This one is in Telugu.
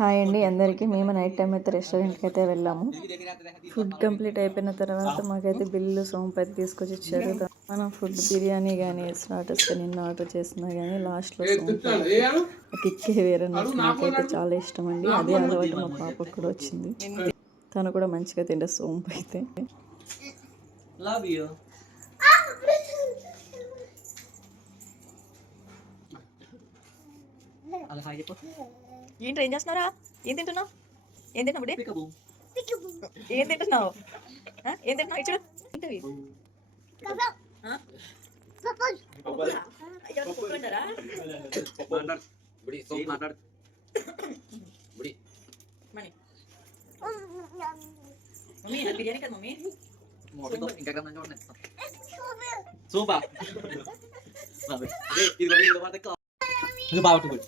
హాయ్ అండి అందరికీ. మేము నైట్ టైం అయితే రెస్టారెంట్కి అయితే వెళ్ళాము. ఫుడ్ కంప్లీట్ అయిపోయిన తర్వాత మాకైతే బిల్లు సోంపు అయితే తీసుకొచ్చి ఇచ్చారు. మనం ఫుడ్ బిర్యానీ కానీ స్టార్టర్స్ కానీ ఎన్ని ఆర్డర్ చేసినా కానీ లాస్ట్లో సోంపు కిక్కే వేరే. నాకైతే చాలా ఇష్టం అండి. అదే అలవాటు మా పాపకు కూడా వచ్చింది. తను కూడా మంచిగా తింటే సోంపు అయితే. ఏంటి ఏం చేస్తున్నారా? ఏం తింటున్నావు? ఏం తిన్నావు? ఏం తింటున్నావు? ఏం తింటున్నావు? ఇచ్చుడు ఏంటవి? మమ్మీ అది బిర్యానీ కదా mummy. Sumpah. Ini bawa tuh.